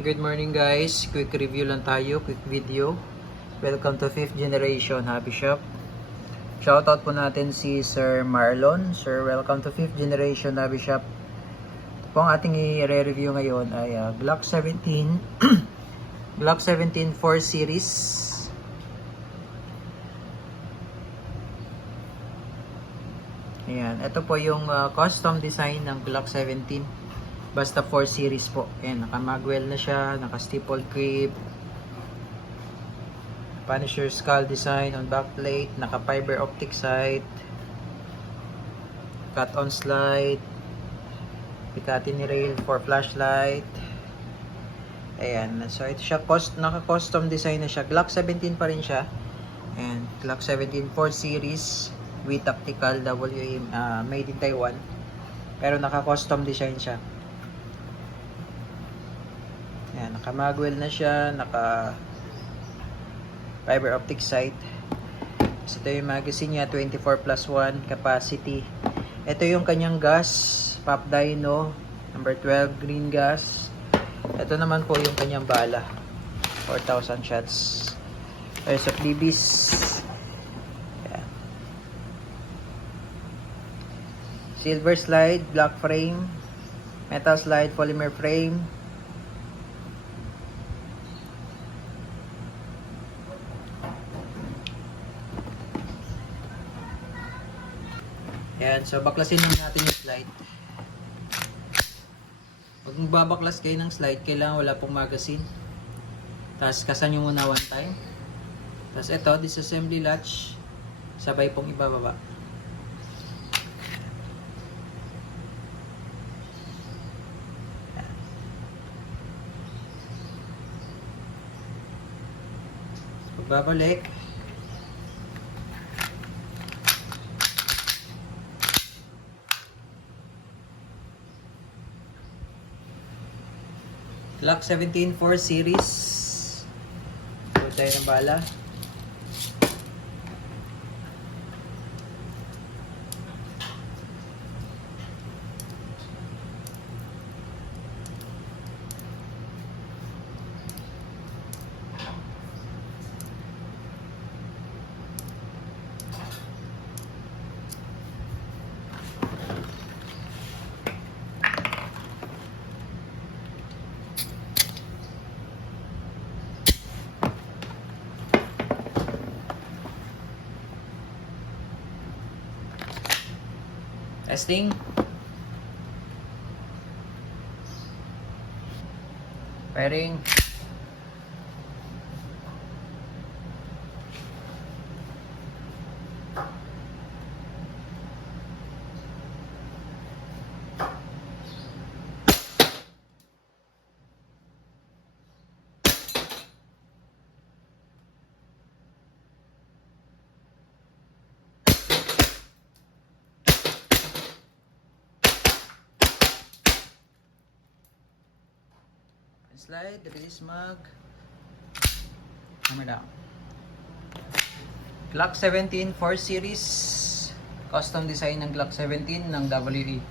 Good morning guys, quick review lang tayo, quick video. Welcome to 5th generation Hobby Shop. Shoutout po natin si Sir Marlon. Sir, welcome to 5th generation Hobby Shop. Ito po ang ating i-review ngayon ay Glock 17 Glock 17 4 series. Ayan, ito po yung custom design ng Glock 17. Basta 4 series po. Ayan, naka-magwell na siya, naka-stippled grip, Punisher skull design on backplate, naka-fiber optic sight, cut-on slide, Picatinny rail for flashlight. Ayan, so ito siya, naka-custom design na siya. Glock 17 pa rin siya. And Glock 17 4 series with tactical WAM, made in Taiwan. Pero naka-custom design siya. Ayan, naka-magwell na siya, naka fiber optic sight. So ito yung magazine niya, 24+1 capacity. Ito yung kanyang gas, Pop Dino number 12 green gas. Ito naman po yung kanyang bala, 4,000 shots. There's a freebies. Ayan. Silver slide, black frame, metal slide, polymer frame. Ayan, so baklasin lang natin yung slide. Pag magbabaklas kayo ng slide, kailangan wala pong magazine. Tapos kasan nyo muna one time. Tapos ito, disassembly latch, sabay pong ibababa. Ayan. Pagbabalik, Glock 17 4 series. Pagod tayo ng bala. Testing. Firing. Slide, release mag, hammer down. Glock 17 4 series, custom design ng Glock 17 ng WE.